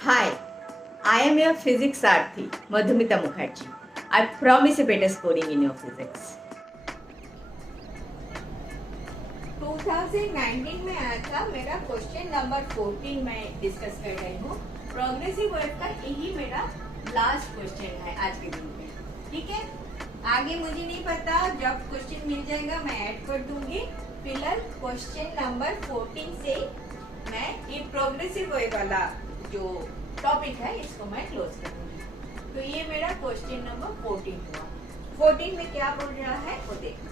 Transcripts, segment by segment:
Hi, I am your physics Arthi, Madhumita Mukherjee. I promise a better scoring in your physics. 2019 में आया था मेरा question number 14 मैं discuss कर रही हूँ। प्रोग्रेसिव वेव का यही मेरा लास्ट क्वेश्चन है आज के दिन में। ठीक है, आगे मुझे नहीं पता, जब क्वेश्चन मिल जाएगा मैं ऐड कर दूंगी। फिलहाल क्वेश्चन नंबर 14 से मैं ये प्रोग्रेसिव वेव वाला जो टॉपिक है इसको मैं क्लोज करूंगी। तो ये मेरा क्वेश्चन नंबर 14 हुआ। 14 में क्या बोल रहा है वो देखो।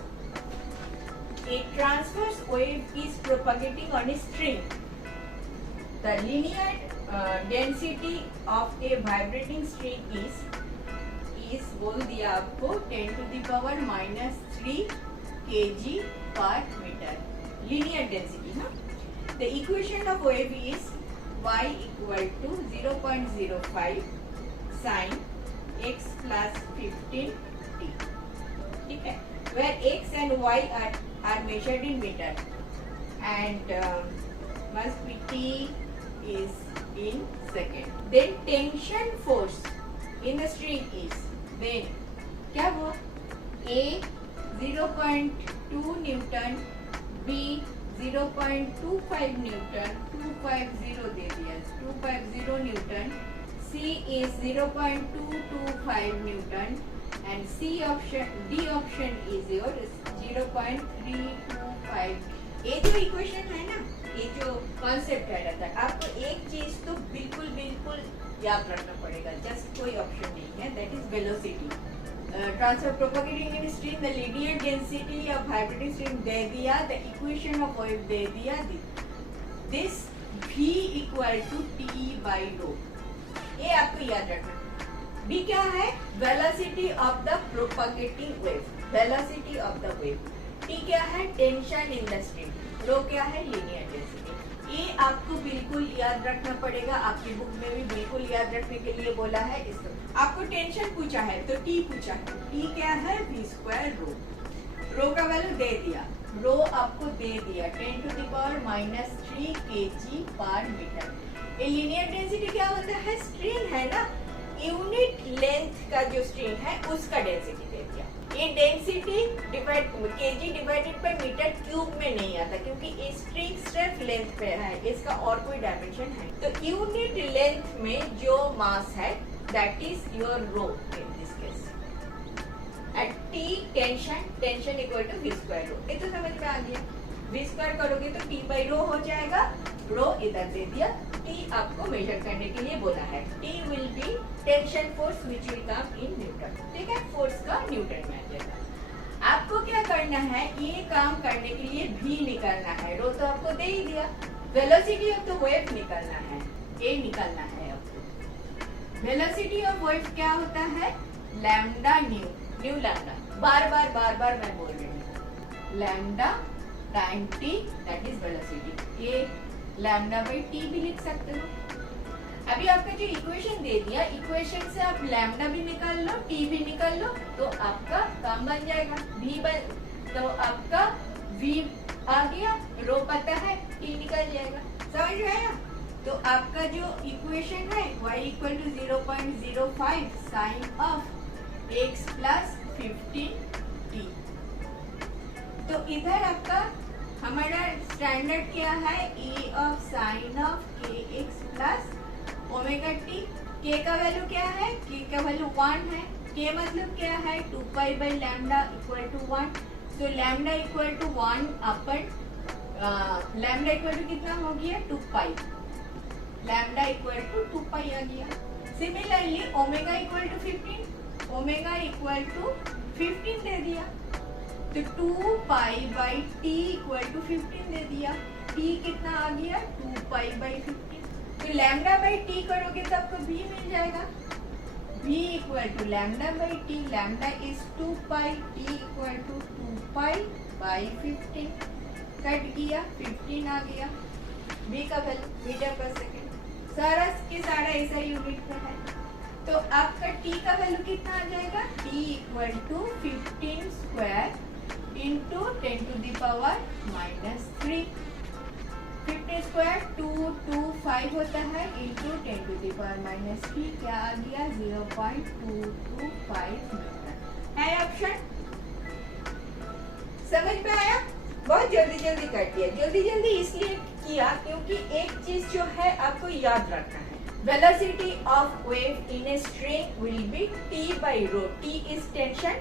A transverse wave is propagating on a string. The linear density of a vibrating string is बोल दिया आपको 10 to the power minus 3 kg per meter. Linear density, ना? The equation of wave is y equal to 0.05 sin x plus 15t. ठीक है, where x and y are measured in meter and must be t is in second. Then tension force in the string is then क्या वो A 0.2 Newton, B 0.25 Newton, 250 दे दिया 250 Newton, C is 0.225 Newton and C option, D option is your 0.325। ये जो equation है ना, ये जो concept है रहता है, आपको एक चीज तो बिल्कुल बिल्कुल याद रखना पड़ेगा, जस्ट कोई ऑप्शन नहीं है, that is velocity. Transfer propagating in string, the linear density of vibrating string दे दिया, द इक्वेशन ऑफ वेव दे दिया, this V equal to T by rho, ये आपको याद रखना। B क्या है? Velocity of the propagating wave, velocity of the wave. T क्या है? Tension in the string. Rho क्या है? Linear density. ये आपको बिल्कुल याद रखना पड़ेगा, आपकी बुक में भी बिल्कुल याद रखने के लिए बोला है। इसको आपको टेंशन पूछा है तो T पूछा है, T क्या है? V स्क्वायर रो। रो का वैल्यू दे दिया, रो आपको दे दिया 10 to the power minus 3 kg पर मीटर। ये लीनियर डेंसिटी क्या होता है? स्ट्रिंग है ना, यूनिट लेंथ का जो स्ट्रिंग है उसका डेंसिटी दे दिया। ये density divide KG divided by metre cube में नहीं आता, क्योंकि ये स्ट्रिंग सिर्फ लेंथ पे है, इसका और कोई डायमेंशन है। तो यूनिट लेंथ में जो मास है that is your rho in this case. At T tension equal to v square rho. ये तो समझ में आ गया। v स्क्वायर करोगे तो t बाई रो हो जाएगा, रो इधर दे दिया, t आपको मेजर करने के लिए बोला है। t will be tension force which will come in newton. ठीक है, फोर्स का न्यूटन में आ जाएगा। आपको क्या करना है, ये काम करने के लिए v निकालना है, रो तो आपको दे ही दिया, वेलोसिटी ऑफ द वेव निकालना है, ये निकालना है आपको। वेलोसिटी ऑफ वेव क्या होता है? लैम्डा न्यू लैम्डा, बार बार मैं बोल रही हूँ, lambda time t that is velocity. ये लैम्डा बाई टी भी लिख सकते हो। अभी आपका जो इक्वेशन दे दिया, इक्वेशन से आप लैम्डा भी निकाल लो, टी भी निकाल लो, तो आपका काम बन जाएगा। तो आपका v आ गया, रो पता है, टी निकल जाएगा। समझ में आया? तो आपका जो इक्वेशन है y equal to 0.05 sine of x plus 15t। तो इधर आपका हमारा स्टैंडर्ड क्या है? e of sine of kx plus omega t। k का वैल्यू क्या है? k का वैल्यू 1 है। k मतलब क्या है? 2 pi by lambda equal to 1। तो लैम्डा इक्वल टू 1 अपन लैम्डा इक्वल टू कितना हो गया? 2 pi. Lambda equal to 2 pi आ गया। Similarly omega equal to 15, omega equal to 15 दे दिया, तो 2 pi by T equal to 15 दे दिया। टी कितना आ गया? 2 पाई बाई 15। तो लैम्डा बाई टी करोगे तो आपको v मिल जाएगा, v equal to lambda by T, lambda is 2 pi, T equal to 2 pi by 15। Cut गया, 15 आ गया। v का वैल्यू मीटर पर सेकेंड, सारा के सारा ऐसा यूनिट में है। तो आपका t का वैल्यू कितना आ जाएगा? t equal to 15 square into 10 to the power minus 3। 15 square 225 5 होता है इंटू 10⁻³ क्या आ गया 0.225 मीटर है ऑप्शन। समझ में आया? बहुत जल्दी जल्दी कर दिया। जल्दी जल्दी इसलिए किया क्योंकि एक चीज जो है आपको याद रखना है, velocity of wave in a string will be t by rho। t is tension,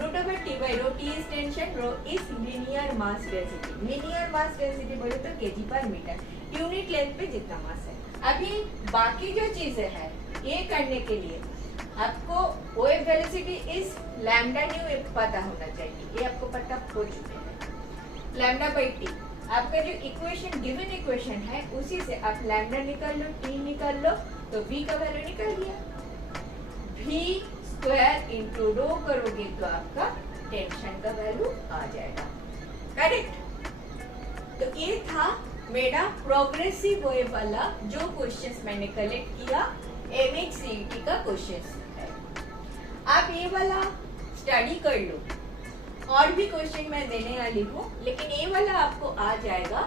√T/ρ। t is tension, rho is linear mass density। linear mass density बोले तो kg/मीटर, यूनिट लेंथ पे जितना मास है। अभी बाकी जो चीजें हैं ये करने के लिए आपको wave velocity is lambda new पता होना चाहिए, ये आपको पता हो चुके हैं। λ/t आपका जो इक्वेशन गिवन इक्वेशन है उसी से आप लैम्डा निकाल लो, t निकाल लो, तो v का वैल्यू निकल गया। v² इंटू रो करोगे तो आपका टेंशन का वैल्यू आ जाएगा। करेक्ट? तो ये था मेरा प्रोग्रेसिव वेव वाला जो क्वेश्चंस मैंने कलेक्ट किया MHCET का क्वेश्चंस है। आप ये वाला स्टडी कर लो, और भी क्वेश्चन मैं देने वाली हूँ, लेकिन ये वाला आपको आ जाएगा,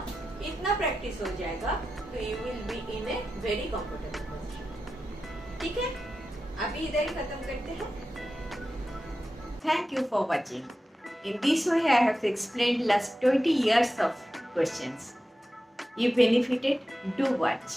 इतना प्रैक्टिस हो जाएगा तो you will be in a very comfortable position. ठीक है, अभी इधर ही खत्म करते हैं। Thank you for watching. In this way, I have explained last 20 years of questions. If benefited, do watch.